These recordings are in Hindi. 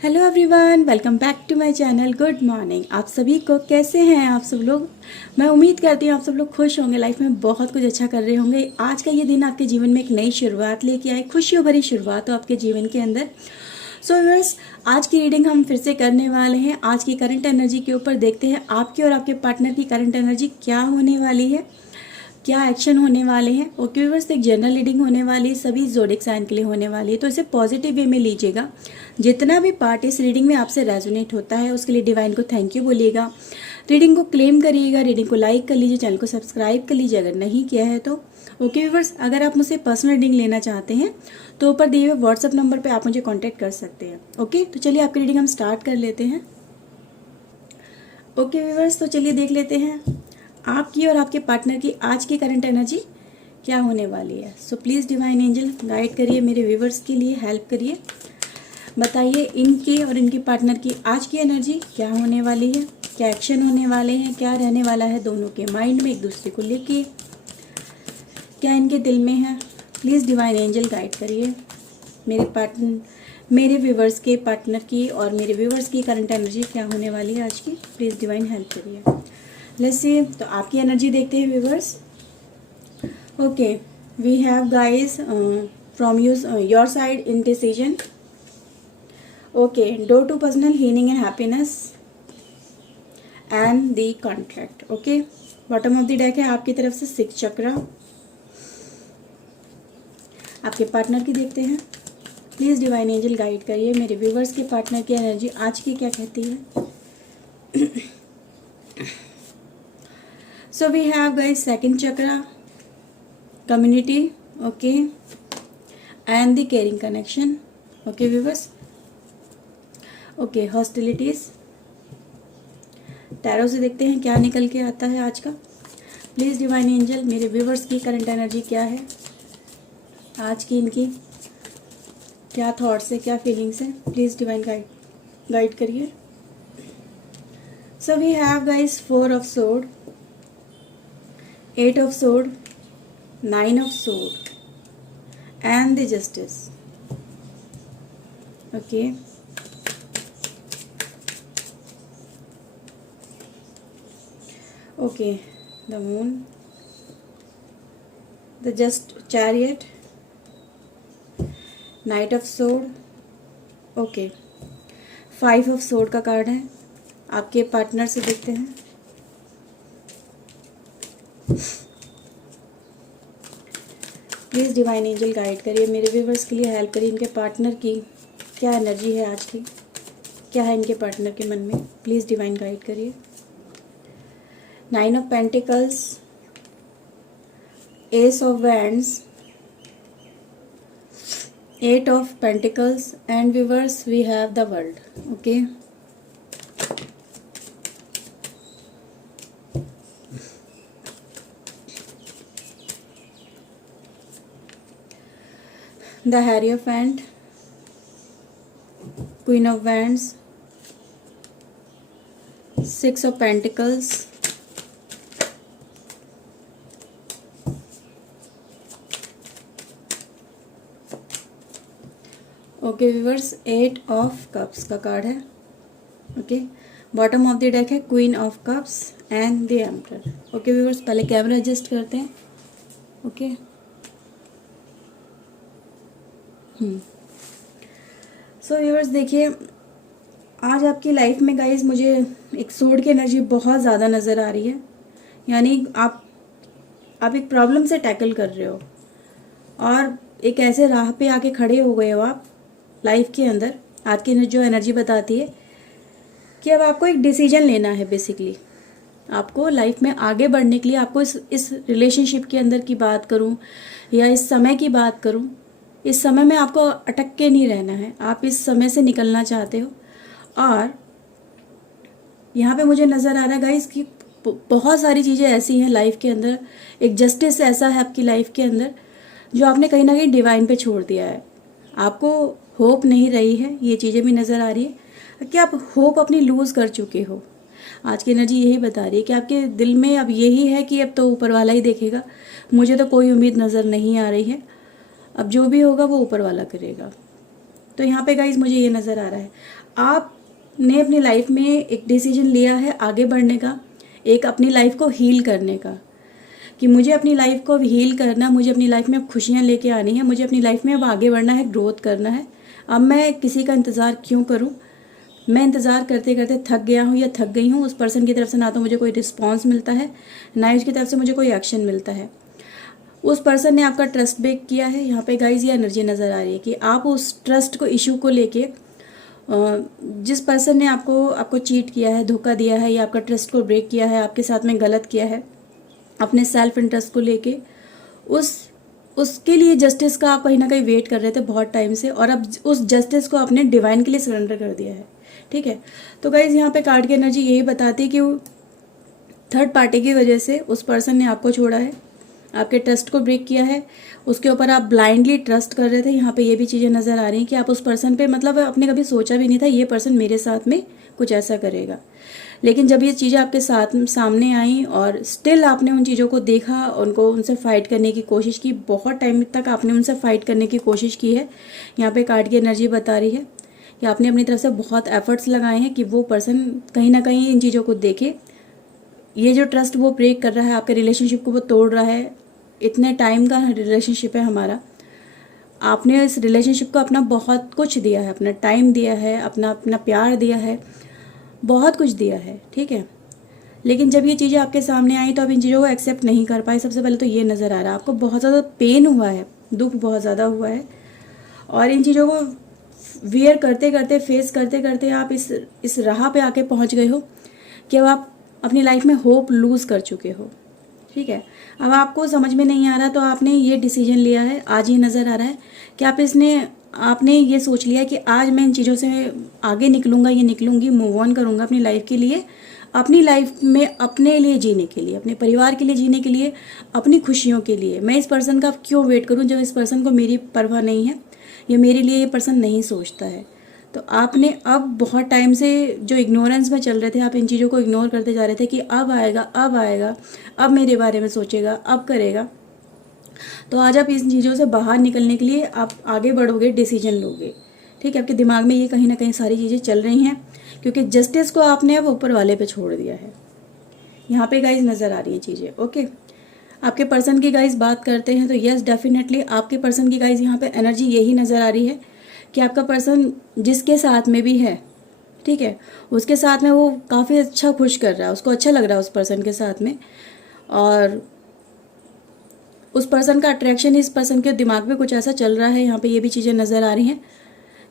Hello everyone, welcome back to my channel. Good morning आप सभी को। कैसे हैं आप सब लोग? मैं उम्मीद करती हूँ आप सब लोग खुश होंगे, लाइफ में बहुत कुछ अच्छा कर रहे होंगे। आज का ये दिन आपके जीवन में एक नई शुरुआत लेके आए, खुशियों भरी शुरुआत हो आपके जीवन के अंदर। सो व्यूअर्स, आज की रीडिंग हम फिर से करने वाले हैं। आज की करंट एनर्जी के ऊपर देखते हैं आपकी और आपके पार्टनर की करंट एनर्जी क्या होने वाली है, क्या एक्शन होने वाले हैं। ओके व्यूअर्स, एक जनरल रीडिंग होने वाली है, सभी ज़ोडिक साइन के लिए होने वाली है, तो इसे पॉजिटिव वे में लीजिएगा। जितना भी पार्ट इस रीडिंग में आपसे रेजोनेट होता है उसके लिए डिवाइन को थैंक यू बोलिएगा। रीडिंग को क्लेम करिएगा, रीडिंग को लाइक कर लीजिए, चैनल को सब्सक्राइब कर लीजिए अगर नहीं किया है तो। ओके व्यूअर्स, अगर आप मुझसे पर्सनल रीडिंग लेना चाहते हैं तो ऊपर दिए हुए व्हाट्सएप नंबर पर आप मुझे कॉन्टैक्ट कर सकते हैं। ओके, तो चलिए आपकी रीडिंग हम स्टार्ट कर लेते हैं। ओके व्यूअर्स, तो चलिए देख लेते हैं आपकी और आपके पार्टनर की आज की करंट एनर्जी क्या होने वाली है। सो प्लीज़ डिवाइन एंजल गाइड करिए, मेरे व्यूवर्स के लिए हेल्प करिए। बताइए इनके और इनके पार्टनर की आज की एनर्जी क्या होने वाली है, क्या एक्शन होने वाले हैं, क्या रहने वाला है दोनों के माइंड में एक दूसरे को लेके, क्या इनके दिल में है। प्लीज़ डिवाइन एंजल गाइड करिए मेरे व्यूवर्स के पार्टनर की और मेरे व्यूवर्स की करंट एनर्जी क्या होने वाली है आज की। प्लीज़ डिवाइन हेल्प करिए। लेट्स सी, तो आपकी एनर्जी देखते हैं viewers. Okay, we have guys from your side indecision. Okay, door to personal healing and happiness and the contract. Okay, bottom of the deck है आपकी तरफ से 6 चक्रा। आपके पार्टनर की देखते हैं। प्लीज़ डिवाइन एंजल गाइड करिए, मेरे व्यूवर्स के पार्टनर की एनर्जी आज की क्या कहती है। So we have guys second chakra, community, okay, and the caring connection. Okay viewers, okay, hostilities. Tarot से देखते हैं क्या निकल के आता है आज का। प्लीज़ डिवाइन एंजल, मेरे व्यूवर्स की करंट एनर्जी क्या है आज की, इनकी क्या थॉट्स है, क्या फीलिंग्स है। प्लीज़ डिवाइन गाइड करिए। So we have guys 4 of sword, 8 of sword, 9 of sword and the justice. Okay, okay, the moon, the just chariot, knight of sword. Okay, 5 of sword का कार्ड है। आपके पार्टनर से देखते हैं। प्लीज़ डिवाइन एंजल गाइड करिए, मेरे व्यूवर्स के लिए हेल्प करिए। इनके पार्टनर की क्या एनर्जी है आज की, क्या है इनके पार्टनर के मन में। प्लीज़ डिवाइन गाइड करिए। 9 of pentacles, ace of wands, 8 of pentacles and viewers we have the world. Okay, the Hierophant, Queen of Wands, 6 of Pentacles, okay viewers 8 of cups का कार्ड है। Okay, bottom of the deck है queen of cups and the emperor. Okay viewers, पहले कैमरा एडजस्ट करते हैं। ओके, सो व्यूअर्स देखिए, आज आपकी लाइफ में गाइस मुझे एक सोर्ड की एनर्जी बहुत ज़्यादा नज़र आ रही है। यानी आप एक प्रॉब्लम से टैकल कर रहे हो और एक ऐसे राह पे आके खड़े हो गए हो आप लाइफ के अंदर। आज की जो एनर्जी बताती है कि अब आपको एक डिसीजन लेना है। बेसिकली आपको लाइफ में आगे बढ़ने के लिए, आपको इस रिलेशनशिप के अंदर की बात करूं या इस समय की बात करूं, इस समय में आपको अटक के नहीं रहना है। आप इस समय से निकलना चाहते हो और यहाँ पे मुझे नज़र आ रहा है गाइस कि बहुत सारी चीज़ें ऐसी हैं लाइफ के अंदर, एक जस्टिस ऐसा है आपकी लाइफ के अंदर जो आपने कहीं ना कहीं डिवाइन पे छोड़ दिया है। आपको होप नहीं रही है, ये चीज़ें भी नज़र आ रही है कि आप होप अपनी लूज़ कर चुके हो। आज की एनर्जी यही बता रही है कि आपके दिल में अब यही है कि अब तो ऊपर वाला ही देखेगा, मुझे तो कोई उम्मीद नज़र नहीं आ रही है, अब जो भी होगा वो ऊपर वाला करेगा। तो यहाँ पे गाइज मुझे ये नज़र आ रहा है, आपने अपनी लाइफ में एक डिसीजन लिया है आगे बढ़ने का, एक अपनी लाइफ को हील करने का, कि मुझे अपनी लाइफ को अब हील करना, मुझे अपनी लाइफ में अब खुशियाँ लेके आनी है, मुझे अपनी लाइफ में अब आगे बढ़ना है, ग्रोथ करना है। अब मैं किसी का इंतज़ार क्यों करूँ? मैं इंतज़ार करते करते थक गया हूँ या थक गई हूँ। उस पर्सन की तरफ से ना तो मुझे कोई रिस्पॉन्स मिलता है, ना ही उसकी तरफ से मुझे कोई एक्शन मिलता है। उस पर्सन ने आपका ट्रस्ट ब्रेक किया है। यहाँ पे गाइज ये एनर्जी नज़र आ रही है कि आप उस ट्रस्ट को, इशू को लेके, जिस पर्सन ने आपको चीट किया है, धोखा दिया है या आपका ट्रस्ट को ब्रेक किया है, आपके साथ में गलत किया है, अपने सेल्फ इंटरेस्ट को लेके, उसके लिए जस्टिस का आप कहीं ना कहीं वेट कर रहे थे बहुत टाइम से, और अब उस जस्टिस को आपने डिवाइन के लिए सरेंडर कर दिया है। ठीक है, तो गाइज यहाँ पे कार्ड की एनर्जी यही बताती है कि वो थर्ड पार्टी की वजह से उस पर्सन ने आपको छोड़ा है, आपके ट्रस्ट को ब्रेक किया है, उसके ऊपर आप ब्लाइंडली ट्रस्ट कर रहे थे। यहाँ पे ये भी चीज़ें नज़र आ रही हैं कि आप उस पर्सन पे, मतलब आपने कभी सोचा भी नहीं था ये पर्सन मेरे साथ में कुछ ऐसा करेगा। लेकिन जब ये चीज़ें आपके साथ सामने आई और स्टिल आपने उन चीज़ों को देखा, उनसे फाइट करने की कोशिश की, बहुत टाइम तक आपने उनसे फाइट करने की कोशिश की है। यहाँ पे कार्ड की एनर्जी बता रही है कि आपने अपनी तरफ से बहुत एफर्ट्स लगाए हैं कि वो पर्सन कहीं ना कहीं इन चीज़ों को देखे। ये जो ट्रस्ट वो ब्रेक कर रहा है, आपके रिलेशनशिप को वो तोड़ रहा है। इतने टाइम का रिलेशनशिप है हमारा, आपने इस रिलेशनशिप को अपना बहुत कुछ दिया है, अपना टाइम दिया है, अपना प्यार दिया है, बहुत कुछ दिया है। ठीक है, लेकिन जब ये चीज़ें आपके सामने आई तो आप इन चीज़ों को एक्सेप्ट नहीं कर पाए। सबसे पहले तो ये नज़र आ रहा है आपको बहुत ज़्यादा पेन हुआ है, दुख बहुत ज़्यादा हुआ है, और इन चीज़ों को वियर करते करते, फेस करते करते आप इस राह पे आके पहुंच गए हो कि अब आप अपनी लाइफ में होप लूज़ कर चुके हो। ठीक है, अब आपको समझ में नहीं आ रहा तो आपने ये डिसीजन लिया है, आज ये नज़र आ रहा है कि आपने ये सोच लिया कि आज मैं इन चीज़ों से आगे निकलूंगा, ये निकलूंगी, मूव ऑन करूंगा अपनी लाइफ के लिए, अपनी लाइफ में अपने लिए जीने के लिए, अपने परिवार के लिए जीने के लिए, अपनी खुशियों के लिए। मैं इस पर्सन का क्यों वेट करूं जब इस पर्सन को मेरी परवाह नहीं है, या मेरे लिए ये पर्सन नहीं सोचता है। तो आपने अब बहुत टाइम से जो इग्नोरेंस में चल रहे थे, आप इन चीज़ों को इग्नोर करते जा रहे थे कि अब आएगा, अब आएगा, अब मेरे बारे में सोचेगा, अब करेगा। तो आज आप इन चीज़ों से बाहर निकलने के लिए आप आगे बढ़ोगे, डिसीजन लोगे। ठीक है, आपके दिमाग में ये कहीं ना कहीं सारी चीज़ें चल रही हैं, क्योंकि जस्टिस को आपने अब ऊपर वाले पे छोड़ दिया है। यहाँ पे गाइज नज़र आ रही हैं चीज़ें। ओके, आपके पर्सन की गाइज बात करते हैं तो यस डेफिनेटली आपके पर्सन की गाइज यहाँ पे एनर्जी यही नज़र आ रही है कि आपका पर्सन जिसके साथ में भी है, ठीक है, उसके साथ में वो काफ़ी अच्छा खुश कर रहा है, उसको अच्छा लग रहा है उस पर्सन के साथ में, और उस पर्सन का अट्रैक्शन इस पर्सन के दिमाग में कुछ ऐसा चल रहा है। यहाँ पे ये भी चीज़ें नज़र आ रही हैं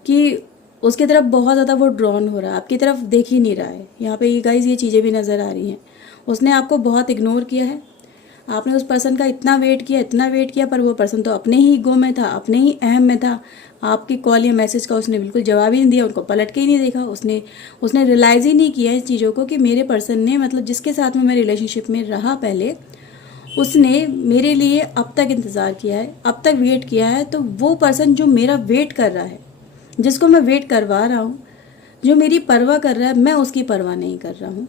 कि उसकी तरफ बहुत ज़्यादा वो ड्रॉन हो रहा है, आपकी तरफ देख ही नहीं रहा है। यहाँ पे ये गाइज ये चीज़ें भी नज़र आ रही हैं। उसने आपको बहुत इग्नोर किया है, आपने उस पर्सन का इतना वेट किया, पर वो पर्सन तो अपने ही ईगो में था, अपने ही अहम में था। आपकी कॉल या मैसेज का उसने बिल्कुल जवाब ही नहीं दिया, उनको पलट के ही नहीं देखा। उसने रियलाइज़ ही नहीं किया इस चीज़ों को कि मेरे पर्सन ने, मतलब जिसके साथ में मैं रिलेशनशिप में रहा पहले, उसने मेरे लिए अब तक इंतज़ार किया है, अब तक वेट किया है। तो वो पर्सन जो मेरा वेट कर रहा है, जिसको मैं वेट करवा रहा हूँ, जो मेरी परवाह कर रहा है, मैं उसकी परवाह नहीं कर रहा हूँ।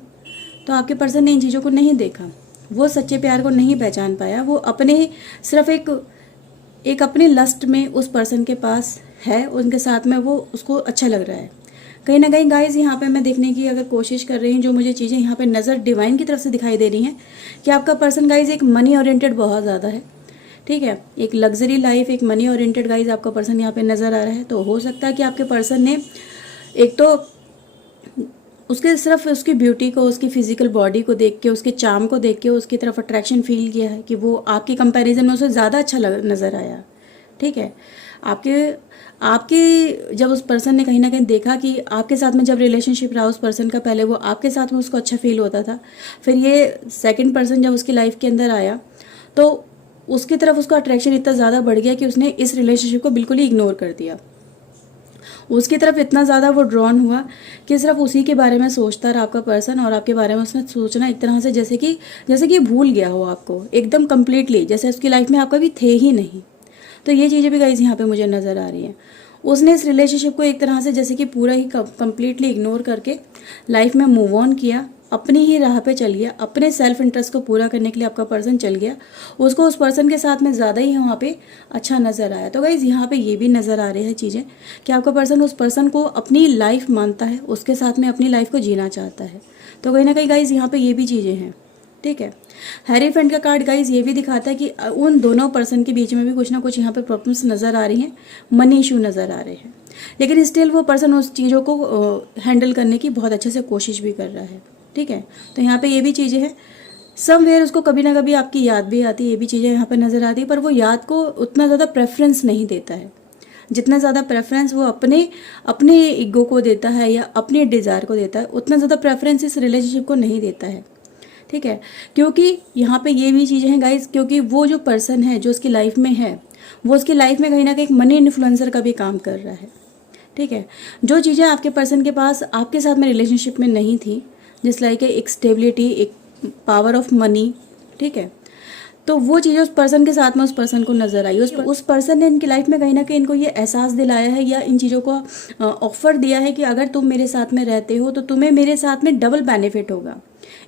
तो आपके पर्सन ने इन चीज़ों को नहीं देखा, वो सच्चे प्यार को नहीं पहचान पाया। वो अपने सिर्फ एक अपने लस्ट में उस पर्सन के पास है, उनके साथ में वो उसको अच्छा लग रहा है। कहीं ना कहीं गाइज यहाँ पे मैं देखने की अगर कोशिश कर रही हूँ, जो मुझे चीज़ें यहाँ पे नज़र डिवाइन की तरफ से दिखाई दे रही हैं कि आपका पर्सन गाइज एक मनी ओरिएंटेड बहुत ज़्यादा है। ठीक है, एक लग्जरी लाइफ, एक मनी ओरिएंटेड गाइज आपका पर्सन यहाँ पे नज़र आ रहा है। तो हो सकता है कि आपके पर्सन ने एक तो उसके सिर्फ उसकी ब्यूटी को, उसकी फिजिकल बॉडी को देख के, उसके चार्म को देख के उसकी तरफ अट्रैक्शन फील किया है कि वो आपकी कंपैरिजन में उसे ज़्यादा अच्छा नज़र आया। ठीक है, आपके जब उस पर्सन ने कहीं ना कहीं देखा कि आपके साथ में जब रिलेशनशिप रहा उस पर्सन का, पहले वो आपके साथ में उसको अच्छा फील होता था, फिर ये सेकंड पर्सन जब उसकी लाइफ के अंदर आया तो उसकी तरफ उसका अट्रैक्शन इतना ज़्यादा बढ़ गया कि उसने इस रिलेशनशिप को बिल्कुल ही इग्नोर कर दिया। उसकी तरफ इतना ज़्यादा वो ड्रॉन हुआ कि सिर्फ उसी के बारे में सोचता रहा आपका पर्सन, और आपके बारे में उसने सोचना एक तरह से जैसे कि भूल गया हो आपको एकदम कम्प्लीटली, जैसे उसकी लाइफ में आप कभी थे ही नहीं। तो ये चीज़ें भी गाइस यहाँ पे मुझे नज़र आ रही हैं। उसने इस रिलेशनशिप को एक तरह से जैसे कि पूरा ही कम्प्लीटली इग्नोर करके लाइफ में मूव ऑन किया, अपनी ही राह पे चल गया, अपने सेल्फ इंटरेस्ट को पूरा करने के लिए आपका पर्सन चल गया, उसको उस पर्सन के साथ में ज़्यादा ही वहाँ पे अच्छा नज़र आया। तो गाइज़ यहाँ पे ये भी नज़र आ रही है चीज़ें कि आपका पर्सन उस पर्सन को अपनी लाइफ मानता है, उसके साथ में अपनी लाइफ को जीना चाहता है। तो कहीं ना कहीं गाइज़ यहाँ पे ये भी चीज़ें हैं, ठीक है। हेरीफेंट का कार्ड गाइज ये भी दिखाता है कि उन दोनों पर्सन के बीच में भी कुछ ना कुछ यहाँ पे प्रॉब्लम्स नज़र आ रही हैं, मनी इशू नज़र आ रहे हैं, लेकिन स्टिल वो पर्सन उस चीज़ों को हैंडल करने की बहुत अच्छे से कोशिश भी कर रहा है, ठीक है। तो यहाँ पे ये भी चीज़ें हैं, समवेयर उसको कभी ना कभी आपकी याद भी आती है, ये भी चीज़ें यहाँ पे नज़र आती है, पर वो याद को उतना ज़्यादा प्रेफरेंस नहीं देता है जितना ज़्यादा प्रेफरेंस वो अपने ईगो को देता है या अपने डिज़ायर को देता है, उतना ज़्यादा प्रेफरेंस इस रिलेशनशिप को नहीं देता है, ठीक है। क्योंकि यहाँ पे ये भी चीज़ें हैं गाइज, क्योंकि वो जो पर्सन है जो उसकी लाइफ में है, वो उसकी लाइफ में कहीं ना कहीं एक मनी इन्फ्लुएंसर का भी काम कर रहा है, ठीक है। जो चीज़ें आपके पर्सन के पास आपके साथ में रिलेशनशिप में नहीं थी, जिस लाइक एक स्टेबिलिटी, एक पावर ऑफ मनी, ठीक है, तो वो चीज़ें उस पर्सन के साथ में उस पर्सन को नज़र आई। उस पर्सन ने इनकी लाइफ में कहीं ना कहीं इनको ये एहसास दिलाया है या इन चीज़ों को ऑफर दिया है कि अगर तुम मेरे साथ में रहते हो तो तुम्हें मेरे साथ में डबल बेनिफिट होगा।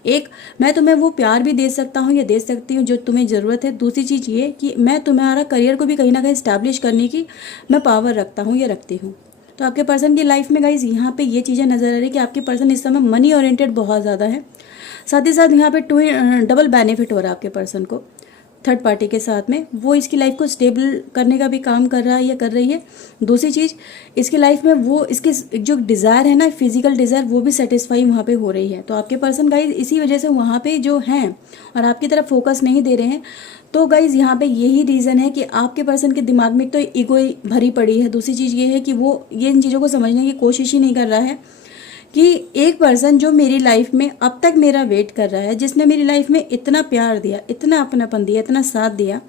एक, मैं तुम्हें वो प्यार भी दे सकता हूँ या दे सकती हूँ जो तुम्हें ज़रूरत है। दूसरी चीज़ ये कि मैं तुम्हारा करियर को भी कहीं ना कहीं इस्टेब्लिश करने की मैं पावर रखता हूँ या रखती हूँ। तो आपके पर्सन की लाइफ में गाइज यहाँ पे ये चीज़ें नज़र आ रही है कि आपके पर्सन इस समय मनी ओरिएंटेड बहुत ज़्यादा है, साथ ही साथ यहाँ पे डबल बेनिफिट हो रहा है आपके पर्सन को थर्ड पार्टी के साथ में। वो इसकी लाइफ को स्टेबल करने का भी काम कर रहा है या कर रही है। दूसरी चीज़, इसकी लाइफ में वो इसके जो डिज़ायर है ना, फिजिकल डिज़ायर, वो भी सेटिस्फाई वहाँ पे हो रही है। तो आपके पर्सन गाइज इसी वजह से वहाँ पे जो हैं और आपकी तरफ फोकस नहीं दे रहे हैं। तो गाइज यहाँ पे यही रीज़न है कि आपके पर्सन के दिमाग में तो ईगो भरी पड़ी है। दूसरी चीज़ ये है कि वो ये इन चीज़ों को समझने की कोशिश ही नहीं कर रहा है कि एक पर्सन जो मेरी लाइफ में अब तक मेरा वेट कर रहा है, जिसने मेरी लाइफ में इतना प्यार दिया, इतना अपनापन दिया, इतना साथ दिया,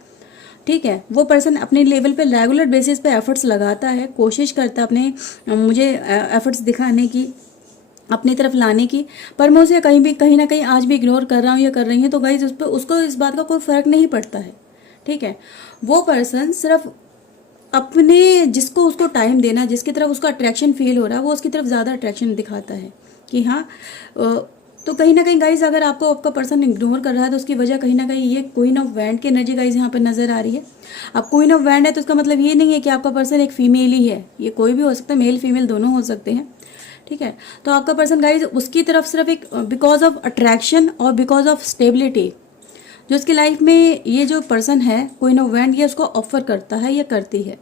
ठीक है, वो पर्सन अपने लेवल पे रेगुलर बेसिस पे एफर्ट्स लगाता है, कोशिश करता है अपने मुझे एफर्ट्स दिखाने की, अपनी तरफ लाने की, पर मैं उसे कहीं ना कहीं आज भी इग्नोर कर रहा हूँ या कर रही हूँ। तो गाइज उस पर उसको इस बात का कोई फ़र्क नहीं पड़ता है, ठीक है। वो पर्सन सिर्फ अपने जिसको उसको टाइम देना, जिसकी तरफ उसका अट्रैक्शन फील हो रहा है, वो उसकी तरफ ज़्यादा अट्रैक्शन दिखाता है कि हाँ। तो कहीं ना कहीं गाइज अगर आपको आपका पर्सन इग्नोर कर रहा है तो उसकी वजह कहीं ना कहीं ये क्वीन ऑफ वैंड की एनर्जी गाइज यहाँ पर नजर आ रही है। अब क्वीन ऑफ वैंड है तो उसका मतलब ये नहीं है कि आपका पर्सन एक फीमेल ही है, ये कोई भी हो सकता है, मेल फीमेल दोनों हो सकते हैं, ठीक है। तो आपका पर्सन गाइज उसकी तरफ सिर्फ एक बिकॉज ऑफ अट्रैक्शन और बिकॉज ऑफ स्टेबिलिटी जो उसकी लाइफ में ये जो पर्सन है क्वीन ऑफ वैंड, ये उसको ऑफर करता है या करती है।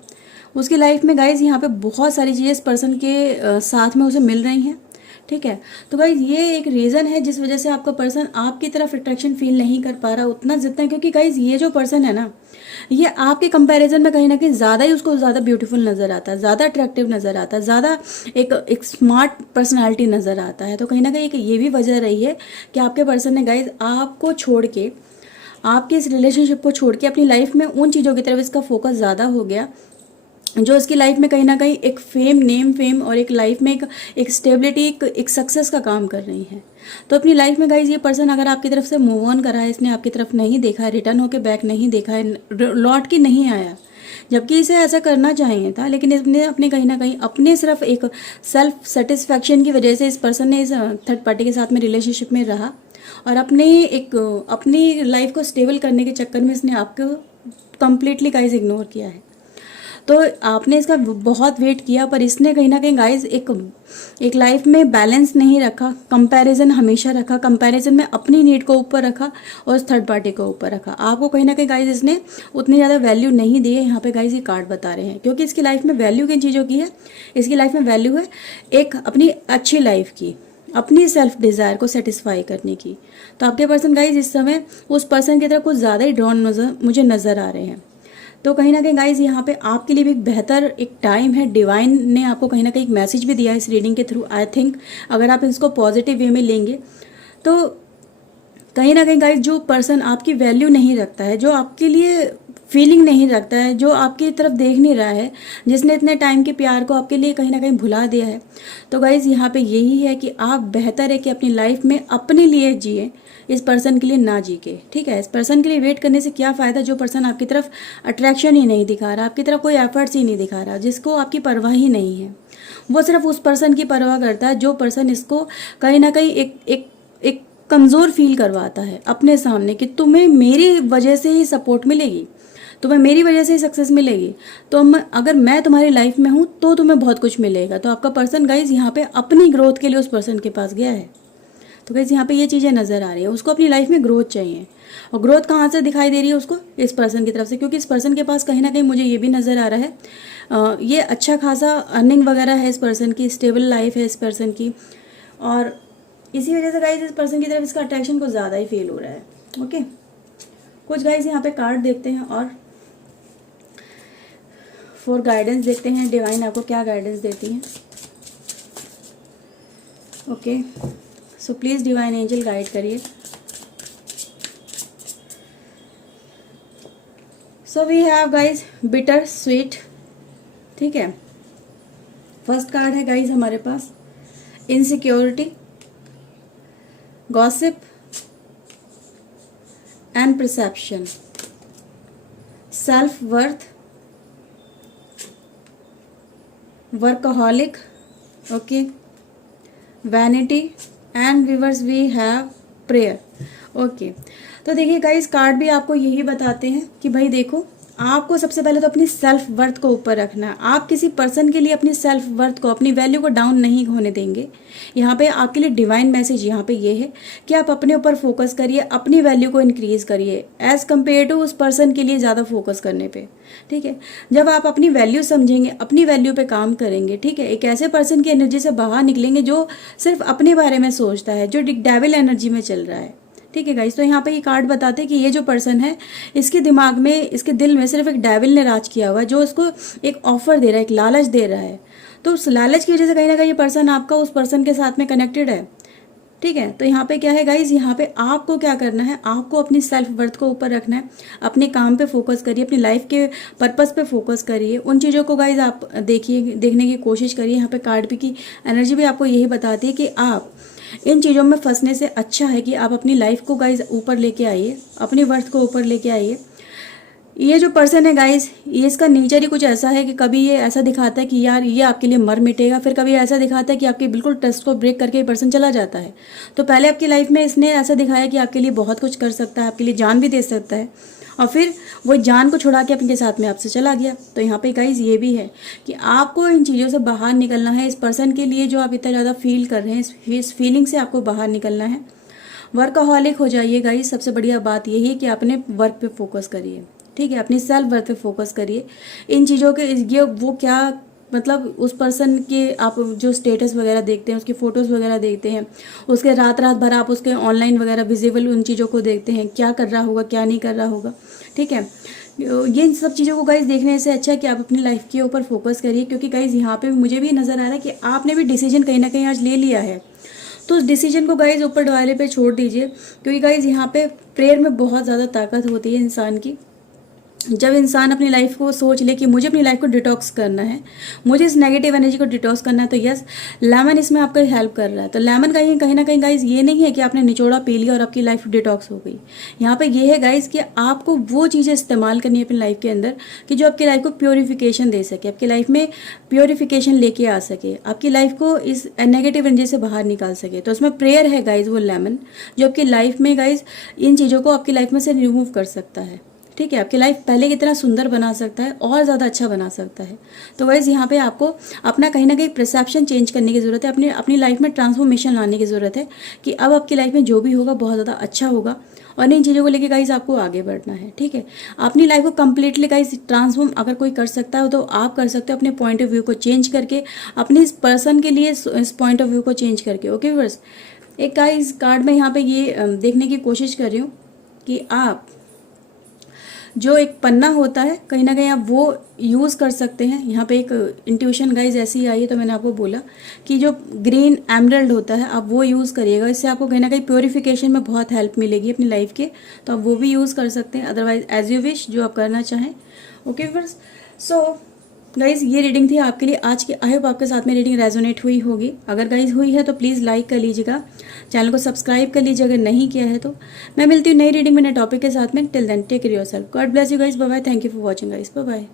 उसकी लाइफ में गाइज यहाँ पे बहुत सारी चीज़ें इस पर्सन के साथ में उसे मिल रही हैं, ठीक है। तो गाइज ये एक रीज़न है जिस वजह से आपका पर्सन आपकी तरफ अट्रैक्शन फील नहीं कर पा रहा उतना जितना, क्योंकि गाइज ये जो पर्सन है ना, ये आपके कंपैरिजन में कहीं ना कहीं ज़्यादा ही उसको ज़्यादा ब्यूटीफुल नज़र आता है, ज़्यादा अट्रैक्टिव नज़र आता है, ज़्यादा एक स्मार्ट पर्सनैलिटी नज़र आता है। तो कहीं ना कहीं ये भी वजह रही है कि आपके पर्सन ने गाइज आपको छोड़ के, आपके इस रिलेशनशिप को छोड़ के अपनी लाइफ में उन चीज़ों की तरफ इसका फोकस ज़्यादा हो गया जो इसकी लाइफ में कहीं ना कहीं एक नेम फेम और एक लाइफ में एक स्टेबिलिटी, एक सक्सेस का काम कर रही है। तो अपनी लाइफ में गाइज ये पर्सन अगर आपकी तरफ से मूव ऑन करा है, इसने आपकी तरफ नहीं देखा है, रिटर्न होके बैक नहीं देखा है, लौट के नहीं आया, जबकि इसे ऐसा करना चाहिए था, लेकिन इसने अपने कहीं ना कहीं अपने सिर्फ एक सेल्फ सेटिस्फैक्शन की वजह से इस पर्सन ने इस थर्ड पार्टी के साथ में रिलेशनशिप में रहा और अपनी लाइफ को स्टेबल करने के चक्कर में इसने आपको कंप्लीटली गाइज इग्नोर किया है। तो आपने इसका बहुत वेट किया, पर इसने कहीं ना कहीं गाइज एक लाइफ में बैलेंस नहीं रखा, कंपैरिजन हमेशा रखा, कंपैरिजन में अपनी नीड को ऊपर रखा और उस थर्ड पार्टी को ऊपर रखा। आपको कहीं ना कहीं गाइज इसने उतनी ज़्यादा वैल्यू नहीं दी है। यहाँ पे गाइज ये कार्ड बता रहे हैं, क्योंकि इसकी लाइफ में वैल्यू किन चीज़ों की है, इसकी लाइफ में वैल्यू है एक अपनी अच्छी लाइफ की, अपनी सेल्फ डिज़ायर को सेटिस्फाई करने की। तो आपके पर्सन गाइज इस समय उस पर्सन की तरफ कुछ ज़्यादा ही ड्रॉन मुझे नज़र आ रहे हैं। तो कहीं ना कहीं गाइज यहाँ पे आपके लिए भी एक बेहतर एक टाइम है। डिवाइन ने आपको कहीं ना कहीं एक मैसेज भी दिया है इस रीडिंग के थ्रू। आई थिंक अगर आप इसको पॉजिटिव वे में लेंगे तो कहीं ना कहीं गाइज जो पर्सन आपकी वैल्यू नहीं रखता है, जो आपके लिए फीलिंग नहीं रखता है, जो आपकी तरफ देख नहीं रहा है, जिसने इतने टाइम के प्यार को आपके लिए कहीं ना कहीं भुला दिया है, तो गाइज यहाँ पे यही है कि आप बेहतर है कि अपनी लाइफ में अपने लिए जिए, इस पर्सन के लिए ना जी के, ठीक है। इस पर्सन के लिए वेट करने से क्या फ़ायदा जो पर्सन आपकी तरफ अट्रैक्शन ही नहीं दिखा रहा, आपकी तरफ कोई एफर्ट्स ही नहीं दिखा रहा, जिसको आपकी परवाह ही नहीं है। वो सिर्फ उस पर्सन की परवाह करता है जो पर्सन इसको कहीं ना कहीं एक एक कमज़ोर फील करवाता है अपने सामने कि तुम्हें मेरी वजह से ही सपोर्ट मिलेगी, तुम्हें मेरी वजह से ही सक्सेस मिलेगी, तो अगर मैं तुम्हारी लाइफ में हूँ तो तुम्हें बहुत कुछ मिलेगा। तो आपका पर्सन गाइज यहाँ पे अपनी ग्रोथ के लिए उस पर्सन के पास गया है। तो गाइज यहाँ पे ये चीज़ें नज़र आ रही है, उसको अपनी लाइफ में ग्रोथ चाहिए। और ग्रोथ कहाँ से दिखाई दे रही है उसको? इस पर्सन की तरफ से, क्योंकि इस पर्सन के पास कहीं ना कहीं मुझे ये भी नज़र आ रहा है ये अच्छा खासा अर्निंग वगैरह है इस पर्सन की, स्टेबल लाइफ है इस पर्सन की, और इसी वजह से गाइज इस पर्सन की तरफ इसका अट्रैक्शन कुछ ज़्यादा ही फील हो रहा है। ओके, कुछ गाइज यहाँ पे कार्ड देखते हैं और फॉर गाइडेंस देखते हैं, डिवाइन आपको क्या गाइडेंस देती हैं। Okay, so please divine angel guide करिए। So we have guys bitter sweet, ठीक है। फर्स्ट कार्ड है गाइज हमारे पास insecurity, gossip and perception, self worth, workaholic, okay, vanity and viewers we have prayer. Okay, तो देखिए गाइस कार्ड भी आपको यही बताते हैं कि भाई देखो, आपको सबसे पहले तो अपनी सेल्फ वर्थ को ऊपर रखना है। आप किसी पर्सन के लिए अपनी सेल्फ वर्थ को, अपनी वैल्यू को डाउन नहीं होने देंगे। यहाँ पे आपके लिए डिवाइन मैसेज यहाँ पे ये है कि आप अपने ऊपर फोकस करिए, अपनी वैल्यू को इंक्रीज करिए एज कम्पेयर टू उस पर्सन के लिए ज़्यादा फोकस करने पे, ठीक है। जब आप अपनी वैल्यू समझेंगे, अपनी वैल्यू पे काम करेंगे, ठीक है, एक ऐसे पर्सन की एनर्जी से बाहर निकलेंगे जो सिर्फ अपने बारे में सोचता है, जो डेविल एनर्जी में चल रहा है, ठीक है गाइस। तो यहाँ पे ये कार्ड बताते हैं कि ये जो पर्सन है, इसके दिमाग में, इसके दिल में सिर्फ एक डेविल ने राज किया हुआ है, जो उसको एक ऑफर दे रहा है, एक लालच दे रहा है। तो उस लालच की वजह से कहीं ना कहीं ये पर्सन आपका उस पर्सन के साथ में कनेक्टेड है, ठीक है। तो यहाँ पे क्या है गाइज, यहाँ पे आपको क्या करना है, आपको अपनी सेल्फ वर्थ को ऊपर रखना है, अपने काम पे फोकस करिए, अपनी लाइफ के पर्पस पे फोकस करिए, उन चीज़ों को गाइज आप देखने की कोशिश करिए। यहाँ पे कार्ड भी की एनर्जी भी आपको यही बताती है कि आप इन चीज़ों में फंसने से अच्छा है कि आप अपनी लाइफ को गाइज ऊपर लेके आइए, अपनी वर्थ को ऊपर लेके आइए। ये जो पर्सन है गाइज, ये इसका नेचर ही कुछ ऐसा है कि कभी ये ऐसा दिखाता है कि यार ये आपके लिए मर मिटेगा, फिर कभी ऐसा दिखाता है कि आपके बिल्कुल ट्रस्ट को ब्रेक करके ये पर्सन चला जाता है। तो पहले आपकी लाइफ में इसने ऐसा दिखाया कि आपके लिए बहुत कुछ कर सकता है, आपके लिए जान भी दे सकता है, और फिर वो जान को छुड़ा के अपने साथ में आपसे चला गया। तो यहाँ पे गाइज ये भी है कि आपको इन चीज़ों से बाहर निकलना है। इस पर्सन के लिए जो आप इतना ज़्यादा फील कर रहे हैं, इस फीलिंग से आपको बाहर निकलना है। वर्कaholic हो जाइए गाइज। सबसे बढ़िया बात यही है कि अपने वर्क पे फोकस करिए, ठीक है, अपनी सेल्फ वर्थ पे फोकस करिए। इन चीज़ों के ये वो क्या मतलब उस पर्सन के आप जो स्टेटस वगैरह देखते हैं, उसकी फ़ोटोज़ वगैरह देखते हैं, उसके रात रात भर आप उसके ऑनलाइन वगैरह विजिबल उन चीज़ों को देखते हैं, क्या कर रहा होगा क्या नहीं कर रहा होगा, ठीक है। ये सब चीज़ों को गाइज देखने से अच्छा है कि आप अपनी लाइफ के ऊपर फोकस करिए, क्योंकि गाइज यहाँ पे मुझे भी नज़र आ रहा है कि आपने भी डिसीजन कहीं ना कहीं आज ले लिया है। तो उस डिसीजन को गाइज ऊपर वाले पे छोड़ दीजिए, क्योंकि गाइज यहाँ पे प्रेयर में बहुत ज़्यादा ताकत होती है इंसान की। जब इंसान अपनी लाइफ को सोच ले कि मुझे अपनी लाइफ को डिटॉक्स करना है, मुझे इस नेगेटिव एनर्जी को डिटॉक्स करना है, तो यस, लेमन इसमें आपका हेल्प कर रहा है। तो लेमन का कहीं ना कहीं गाइज ये नहीं है कि आपने निचोड़ा पी लिया और आपकी लाइफ डिटॉक्स हो गई। यहाँ पे ये है गाइज कि आपको वो चीज़ें इस्तेमाल करनी है अपनी लाइफ के अंदर कि जो आपकी लाइफ को प्योरीफिकेशन दे सके, आपकी लाइफ में प्योरीफिकेशन लेके आ सके, आपकी लाइफ को इस नेगेटिव एनर्जी से बाहर निकाल सके। तो उसमें प्रेयर है गाइज, वो लेमन जो आपकी लाइफ में गाइज इन चीज़ों को आपकी लाइफ में से रिमूव कर सकता है, ठीक है, आपकी लाइफ पहले की तरह सुंदर बना सकता है और ज़्यादा अच्छा बना सकता है। तो गाइस यहाँ पे आपको अपना कहीं ना कहीं परसेप्शन चेंज करने की ज़रूरत है, अपनी लाइफ में ट्रांसफॉर्मेशन लाने की ज़रूरत है कि अब आपकी लाइफ में जो भी होगा बहुत ज़्यादा अच्छा होगा, और इन चीज़ों को लेके गाइस आपको आगे बढ़ना है, ठीक है। अपनी लाइफ को कम्प्लीटली गाइस ट्रांसफॉर्म अगर कोई कर सकता है तो आप कर सकते हो, अपने पॉइंट ऑफ व्यू को चेंज करके, अपनी इस पर्सन के लिए इस पॉइंट ऑफ व्यू को चेंज करके। ओके व्यूअर्स, एक गाइस कार्ड में यहाँ पे ये देखने की कोशिश कर रही हूँ कि आप जो एक पन्ना होता है कहीं ना कहीं आप वो यूज़ कर सकते हैं। यहाँ पे एक इंट्यूशन गाइज ऐसी आई है, तो मैंने आपको बोला कि जो ग्रीन एमरल्ड होता है आप वो यूज़ करिएगा, इससे आपको कहीं ना कहीं प्योरीफिकेशन में बहुत हेल्प मिलेगी अपनी लाइफ के। तो आप वो भी यूज़ कर सकते हैं, अदरवाइज एज यू विश, जो आप करना चाहें। ओके फ्रेंड्स, सो गाइज ये रीडिंग थी आपके लिए आज की। आई होप आपके साथ में रीडिंग रेजोनेट हुई होगी। अगर गाइज हुई है तो प्लीज़ लाइक कर लीजिएगा, चैनल को सब्सक्राइब कर लीजिए अगर नहीं किया है तो। मैं मिलती हूँ नई रीडिंग में नए टॉपिक के साथ में। Till then take care yourself, God bless you guys, bye bye, thank you for watching guys, bye bye.